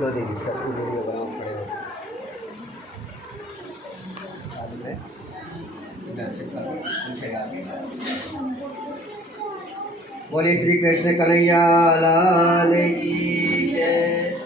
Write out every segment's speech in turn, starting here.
लो दीदी सब वीडियो बनाओ खड़े हो साथ में इधर से पूछेगा। बोलिए श्री कृष्ण कन्हैया लाल की जय।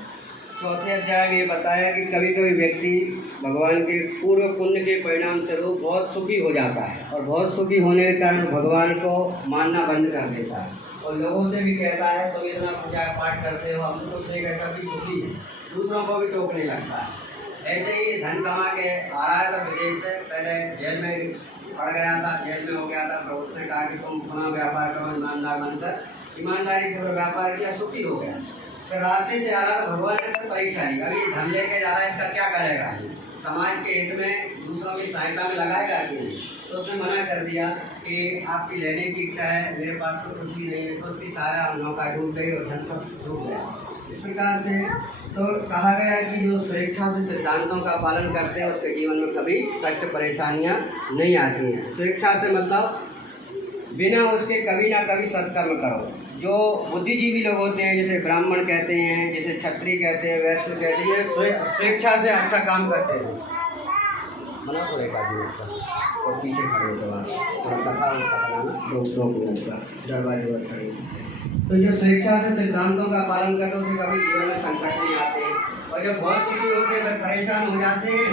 चौथे अध्याय में ये बताया कि कभी कभी व्यक्ति भगवान के पूर्व पुण्य के परिणाम स्वरूप बहुत सुखी हो जाता है और बहुत सुखी होने के कारण भगवान को मानना बंद कर देता है और लोगों से भी कहता है तुम इतना पूजा पाठ करते हो, हम तो कुछ नहीं कहता कि सुखी है, दूसरों को भी टोकने लगता है। ऐसे ही धन कमा के आ रहा था विदेश से, पहले जेल में पड़ गया था, जेल में हो गया था, तो उसने कहा कि तुम अपना व्यापार करो ईमानदार बनकर। ईमानदारी से व्यापार किया, सुखी हो गया। फिर रास्ते से आ रहा तो भगवान ने फिर परीक्षा ली, अभी धन लेके जा रहा है, इसका क्या करेगा, समाज के हित में दूसरों की सहायता में लगाएगा कि नहीं। तो उसने मना कर दिया कि आपकी लेने की इच्छा है, मेरे पास तो कुछ भी नहीं है। तो उसकी सारा नौका डूब गई और धन सब डूब गया। इस प्रकार से तो कहा गया कि जो स्वेच्छा से सिद्धांतों का पालन करते हैं उसके जीवन में कभी कष्ट परेशानियां नहीं आती हैं। स्वेच्छा से मतलब बिना उसके कभी ना कभी सत्कर्म करो। जो बुद्धिजीवी लोग होते हैं, जैसे ब्राह्मण कहते हैं, जैसे क्षत्रिय कहते हैं, वैश्य कहते हैं, ये स्वेच्छा से अच्छा काम करते हैं। बना तो एक आदमी का और पीछे खड़े होते हैं, थोड़ा कथा उसका बनाना 2 मिनट का दरवाजे पर खड़े। तो जो स्वेच्छा से सिद्धांतों का पालन करते उसे कभी जीवन में संकट नहीं आते हैं। और जब बहुत सुखी होते हैं, परेशान हो जाते हैं,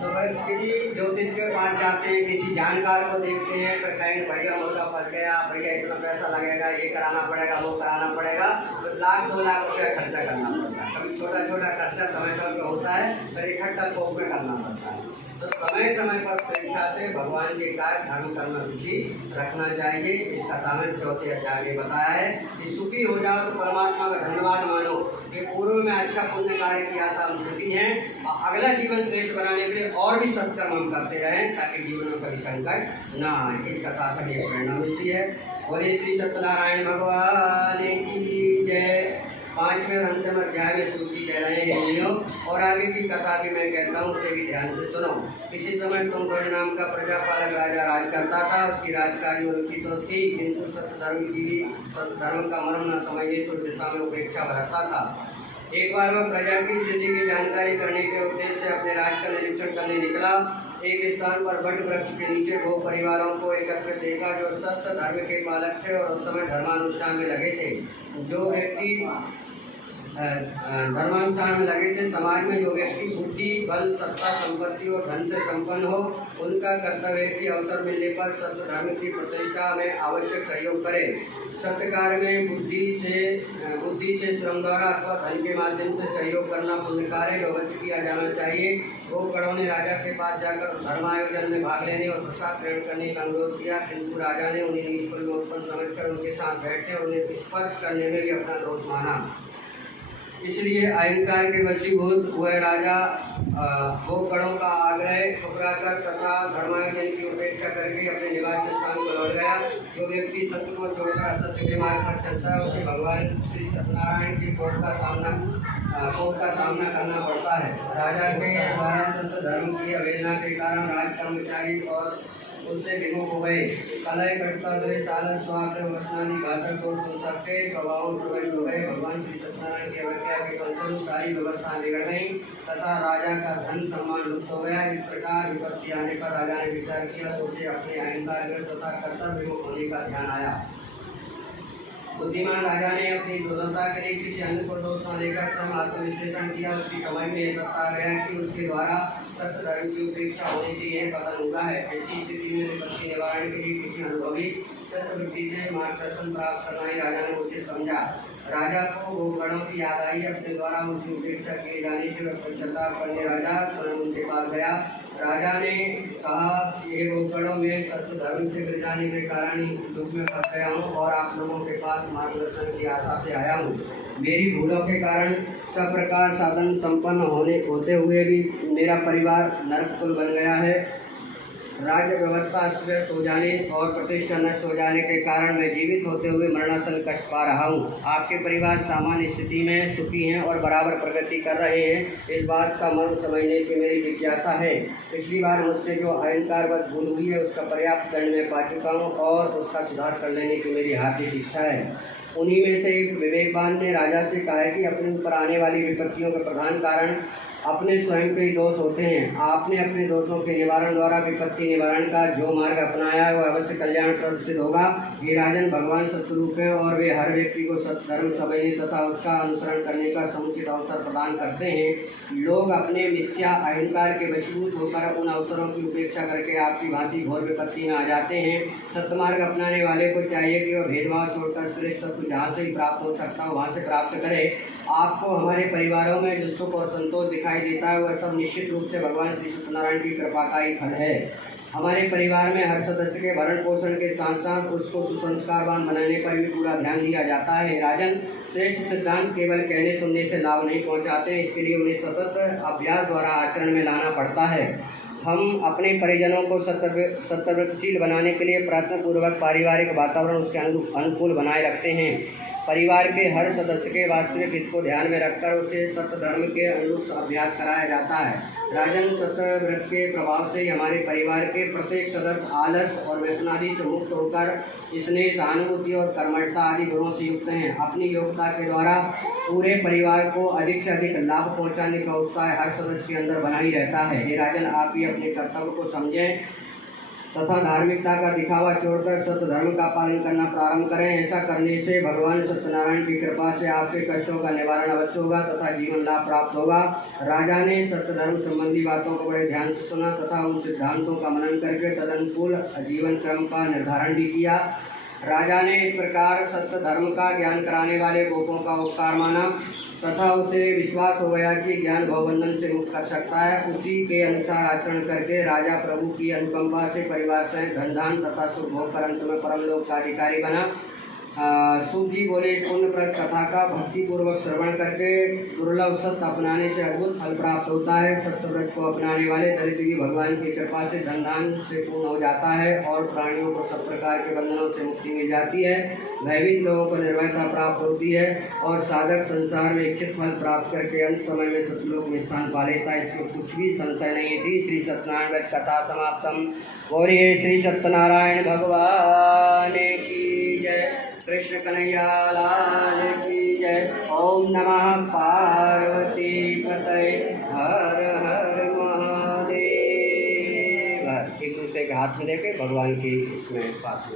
तो फिर किसी ज्योतिष के पास जाते हैं, किसी जानकार को देखते हैं, फिर कहेंगे भैया मुर्गा फंस गया, भैया इतना पैसा लगेगा, ये कराना पड़ेगा, वो कराना पड़ेगा, तो 1-2 लाख रुपया खर्चा करना पड़ता है। कभी छोटा छोटा खर्चा समय समय पर होता है, फिर इकट्ठा थोक में करना पड़ता है। तो समय समय पर स्वेच्छा से भगवान के कार्य धर्म कर्म रुचि रखना चाहिए। इस कथा में 4थे अध्याय में बताया है कि सुखी हो जाओ तो परमात्मा का धन्यवाद मानो कि पूर्व में अच्छा पुण्य कार्य किया था, हम सुखी हैं और अगला जीवन श्रेष्ठ बनाने के लिए और भी सत्कर्म हम करते रहें ताकि जीवन में कभी संकट ना आए। इस कथा से ये प्रेरणा मिलती है। बोलिए श्री सत्यनारायण भगवान की जय। 5वें और अंतिम अध्याय में सूची कह रहे हैं और आगे की कथा भी मैं कहता हूँ, उसे भी ध्यान से सुनो। किसी समय कुंभज नाम का प्रजापालक राजा राज करता था। उसकी राजकाज में रुचि तो थी, किंतु सत्धर्म का मर्म न समझने से दिशा में उपेक्षा बरतता था। एक बार वह प्रजा की स्थिति की जानकारी करने के उद्देश्य से अपने राज्य का निरीक्षण करने निकला। एक स्थान पर वट वृक्ष के नीचे 2 परिवारों को एकत्रित देखा जो सत्य धर्म के पालक थे और उस समय धर्मानुष्ठान में लगे थे। जो व्यक्ति धर्मानुष्ठान में लगे थे, समाज में जो व्यक्ति बुद्धि बल सत्ता संपत्ति और धन से संपन्न हो, उनका कर्तव्य है कि अवसर मिलने पर सत्य धर्म की प्रतिष्ठा में आवश्यक सहयोग करे। सत्य कार्य में बुद्धि से श्रम द्वारा अथवा धन के माध्यम से सहयोग करना पुण्य कार्य जो अवश्य किया जाना चाहिए। वो गणों ने राजा के पास जाकर धर्मायोजन में भाग लेने और प्रसाद ग्रहण करने का अनुरोध किया, किंतु राजा ने उन्हें नीच में उत्पन्न समझकर उनके साथ बैठे और उन्हें स्पर्श करने में भी अपना दोष माना। इसलिए अहंकार के वशीभूत हुए राजा वो गणों का आग्रह ठुकरा कर तथा धर्मायोजन की उपेक्षा करके अपने निवास स्थान को लौट गया। जो व्यक्ति सत्य को छोड़कर असत्य के मार्ग पर चलता है उसे भगवान श्री सत्यनारायण की कोर्ट का सामना करना पड़ता है। राजा के द्वारा सत्य धर्म की अवहेलना के कारण राज कर्मचारी और उससे विमुख हो गए। कलह कटता द्वेष आलस स्वार्थ वसनादि घातक दोष हो सकते स्वभाव प्रविष्ट हो गए। भगवान श्री सत्यनारायण की अवज्ञा के फलस्वरूप सारी व्यवस्था बिगड़ गई तथा राजा का धन सम्मान लुप्त हो गया। इस प्रकार विपत्ति आने पर राजा ने विचार किया तो उसे अपने अहंकार तथा कर्तव्य विमुख होने का ध्यान आया। बुद्धिमान राजा ने अपनी दुर्दशा के लिए किसी अन्य को दोष न देकर स्वयं आत्मविश्लेषण किया। उसकी समझ में यह तथ्य आ गया कि उसके द्वारा सत्य धर्म की उपेक्षा होने से यह पतन हुआ है। ऐसी स्थिति में विपत्ति निवारण के लिए किसी अनुभवी सत्यवृत्ति से मार्गदर्शन प्राप्त करना ही राजा ने उचित समझा। राजा को वो गणों की याद आई। अपने द्वारा उनकी उपेक्षा किए जाने से वह पश्चाताप करने राजा स्वयं उनके पास गया। राजा ने कहा ये गणों में सत्य धर्म से गिर जाने के कारण ही दुख में फंस गया हूँ और आप लोगों के पास मार्गदर्शन की आशा से आया हूँ। मेरी भूलों के कारण सब प्रकार साधन संपन्न होते हुए भी मेरा परिवार नरककुल बन गया है। राज्य व्यवस्था अस्त व्यस्त हो जाने और प्रतिष्ठा नष्ट हो जाने के कारण मैं जीवित होते हुए मरणासन कष्ट पा रहा हूँ। आपके परिवार सामान्य स्थिति में सुखी हैं और बराबर प्रगति कर रहे हैं। इस बात का मर्म समझने की मेरी जिज्ञासा है। पिछली बार मुझसे जो अहंकार बस भूल हुई है उसका पर्याप्त दंड में पा चुका हूँ और उसका सुधार कर लेने की मेरी हार्दिक इच्छा है। उन्हीं में से एक विवेकवान ने राजा से कहा कि अपने ऊपर आने वाली विपत्तियों के प्रधान कारण अपने स्वयं के ही दोष होते हैं। आपने अपने दोषों के निवारण द्वारा विपत्ति निवारण का जो मार्ग अपनाया है वह अवश्य कल्याणप्रद सिद्ध होगा। ये राजन, भगवान सत्यरूप हैं और वे हर व्यक्ति को सत्य धर्म समझने तथा उसका अनुसरण करने का समुचित अवसर प्रदान करते हैं। लोग अपने मिथ्या अहंकार के वशीभूत होकर उन अवसरों की उपेक्षा करके आपकी भांति घोर विपत्ति में आ जाते हैं। सत्यमार्ग अपनाने वाले को चाहिए कि वह भेदभाव छोड़कर श्रेष्ठ तत्व जहाँ से ही प्राप्त हो सकता हो वहाँ से प्राप्त करे। आपको हमारे परिवारों में जो सुख और संतोष दिखाई देता है वह सब निश्चित रूप से भगवान श्री सत्यनारायण की कृपा का ही फल है। हमारे परिवार में हर सदस्य के भरण पोषण के साथ साथ उसको सुसंस्कारवान बनाने पर भी पूरा ध्यान दिया जाता है। राजन, श्रेष्ठ सिद्धांत केवल कहने सुनने से लाभ नहीं पहुंचाते, इसके लिए उन्हें सतत अभ्यास द्वारा आचरण में लाना पड़ता है। हम अपने परिजनों को सत्यव्रतशील बनाने के लिए प्रयत्नपूर्वक पारिवारिक वातावरण उसके अनुकूल बनाए रखते हैं। परिवार के हर सदस्य के वास्तविक हित को ध्यान में रखकर उसे सत्य धर्म के अनुरूप अभ्यास कराया जाता है। राजन, सत्य व्रत के प्रभाव से हमारे परिवार के प्रत्येक सदस्य आलस और व्यसनादि से मुक्त होकर स्नेह, सहानुभूति और कर्मठता आदि गुणों से युक्त हैं। अपनी योग्यता के द्वारा पूरे परिवार को अधिक से अधिक लाभ पहुंचाने का उत्साह हर सदस्य के अंदर बना ही रहता है। हे राजन, आप ही अपने कर्तव्य को समझें तथा धार्मिकता का दिखावा छोड़कर सत्य धर्म का पालन करना प्रारंभ करें। ऐसा करने से भगवान सत्यनारायण की कृपा से आपके कष्टों का निवारण अवश्य होगा तथा जीवन लाभ प्राप्त होगा। राजा ने सत्य धर्म संबंधी बातों को बड़े ध्यान से सुना तथा उन सिद्धांतों का मनन करके तदनुकूल जीवन क्रम का निर्धारण भी किया। राजा ने इस प्रकार सत्य धर्म का ज्ञान कराने वाले गोपों का उपकार माना तथा उसे विश्वास हो गया कि ज्ञान भवबंधन से मुक्त कर सकता है। उसी के अनुसार आचरण करके राजा प्रभु की अनुकंपा से परिवार से धन धान तथा सुख भोग कर अंत में परमलोक का अधिकारी बना। सूत जी बोले, पुण्यप्रद कथा का भक्तिपूर्वक श्रवण करके दुर्लभ सत्य अपनाने से अद्भुत फल प्राप्त होता है। सत्यव्रत को अपनाने वाले दरिद्र भी भगवान की कृपा से धन धान से पूर्ण हो जाता है और प्राणियों को सब प्रकार के बंधनों से मुक्ति मिल जाती है। भयभीत लोगों को निर्भयता प्राप्त होती है और साधक संसार में इच्छित फल प्राप्त करके अंत समय में सतलोक में स्थान पा लेता है। इसमें कुछ भी संशय नहीं थी। श्री सत्यनारायण व्रत कथा समाप्तम। बोलिए श्री सत्यनारायण भगवान की जय। कृष्ण कन्हैया लाल की जय। ओम नमः पार्वती पतये हर हर महादेव। एक दूसरे के हाथ में देके भगवान की इसमें बात